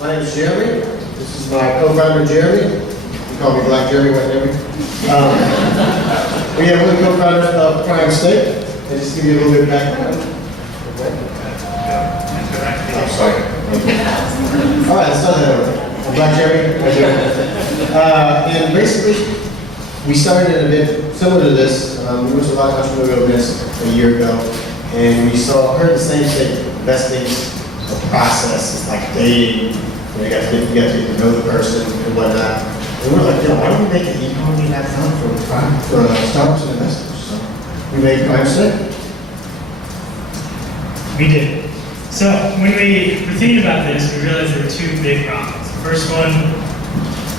My name is Jeremy. This is my co-founder, Jeremy. You call me Black Jeremy, White Jeremy. We have one of the co-founders of Prime State. And just give you a little bit of background. Okay. I'm sorry. All right, let's start that over. I'm Black Jeremy, White Jeremy. And basically, we started in a bit similar to this. We went to a lot of entrepreneurial events a year ago, and we heard the same thing. Investing a process is like dating. You got to get to know the person and whatnot. And we're like, why don't we make an e-commerce.com for startups and investors? So we made Prime State. We did. So when we were thinking about this, we realized there were two big problems. The first one,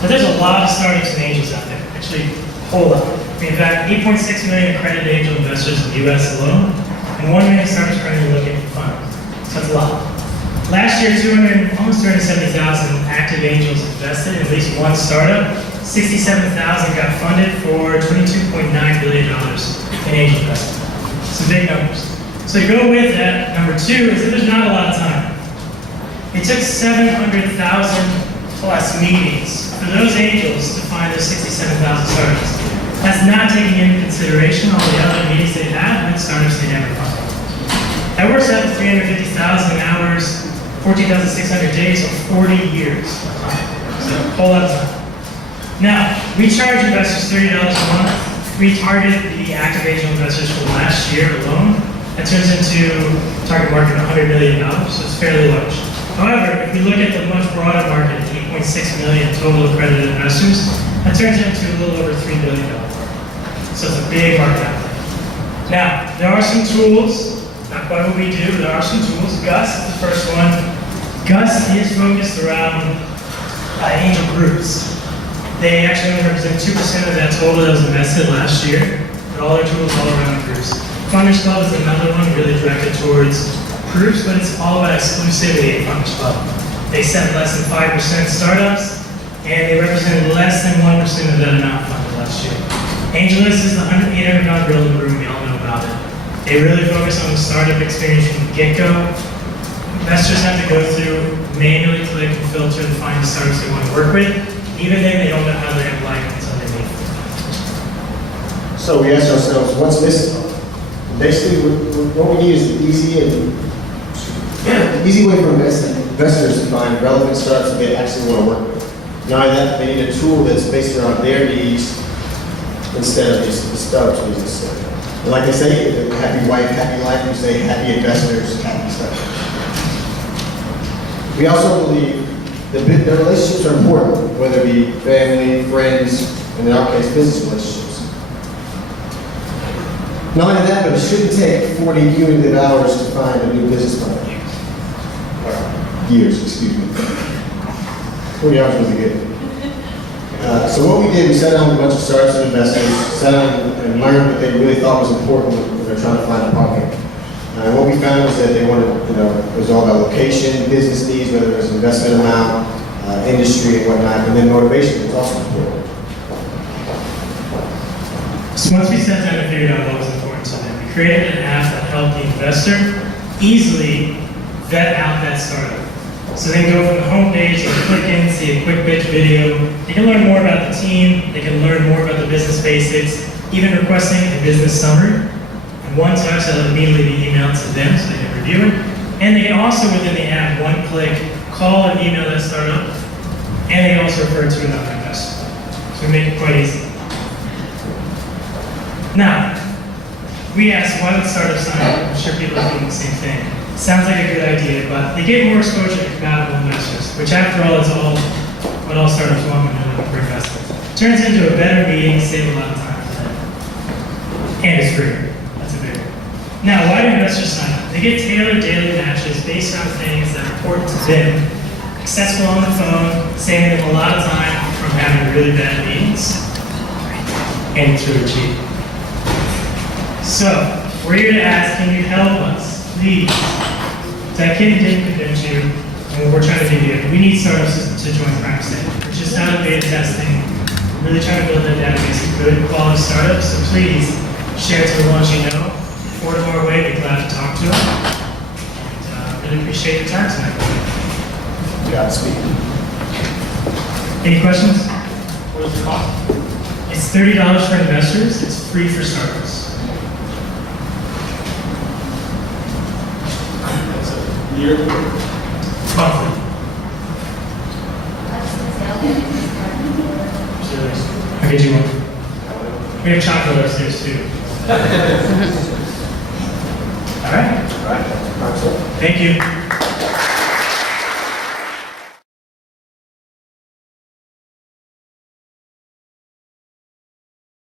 but there's a lot of startups and angels out there. Actually, hold on. In fact, 8.6 million accredited angel investors in the US alone, and 1 million startups currently looking for funds. So that's a lot. Last year, almost 270,000 active angels invested in at least one startup. 67,000 got funded for $22.9 billion in angel investment. Some big numbers. So to go with that, number two is that there's not a lot of time. It took 700,000 plus meetings for those angels to find those 67,000 startups. That's not taking into consideration all the other meetings they had with startups they never found. That works out to 350,000 hours, 14,600 days, or 40 years of time. So a whole lot of time. Now, we charge investors $30 a month. We target the active angel investors from last year alone. That turns into target market of $100 million, so it's fairly large. However, if we look at the much broader market, 8.6 million total accredited investors, that turns into a little over $3 billion market. So it's a big market out there. Now, there are some tools, not quite what we do, but there are some tools. Gus is the first one. Gus is focused around angel groups. They actually only represent 2% of that total that was invested last year, but all their tools all around groups. Funders Club is another one really directed towards groups, but it's all about exclusivity at Funders Club. They accept less than 5% startups, and they represented less than 1% of that amount funded last year. AngelList is the $800 gorilla in the room, we all know about it. They really focus on the startup experience from the get-go. Investors have to go through, manually click and filter and find the startups they want to work with. Even then, they don't know how they're going to like it until they meet them. So we asked ourselves, what's missing? Basically, what we need is an easy way for investors to find relevant startups that they actually want to work with. Not only that, they need a tool that's based around their needs instead of just the startups business. And like they say, happy wife, happy life, we say happy investors, happy startups. We also believe that the relationships are important, whether it be family, friends, and in our case, business relationships. Not only that, but it shouldn't take 40 cumulative hours to find a new business partner. Years, excuse me. 40 hours was good. So what we did, we sat down with a bunch of startups and investors, sat down and learned what they really thought was important when they're trying to find a partner. And what we found was that they wanted, it was all about location, business needs, whether it was investment amount, industry and whatnot, and then motivation was also important. So once we sat down and figured out what was important to them, we created an app that helped the investor easily vet out that startup. So they can go from the homepage, they can click in, see a quick pitch video. They can learn more about the team. They can learn more about the business basics, even requesting a business summary. And one touch that'll immediately be emailed to them so they can review it. And they can also, within the app, one click, call and email that startup. And they can also refer to another investor. So we make it quite easy. Now, we asked why would startups sign up? I'm sure people are doing the same thing. Sounds like a good idea, but they get more exposure to compatible investors, which after all is what all startups want when they're looking for investors. Turns into a better meeting, save a lot of time for them. And it's free. That's a big one. Now, why do investors sign up? They get tailored daily matches based on things that are important to them, accessible on the phone, saving them a lot of time from having really bad meetings, and it's really cheap. So, we're here to ask, can you help us? Please. That kid didn't convince you, and we're trying to do you. We need startups to join Prime State. We're just out of beta testing. We're really trying to build a database of good quality startups, so please share it to the ones you know. Forward them our way, be glad to talk to them. And really appreciate your time tonight. Godspeed. Any questions? What is the cost? It's $30 for investors. It's free for startups. That's a year. Monthly. I'll get you one. We have chocolate upstairs too. All right. All right. Thank you.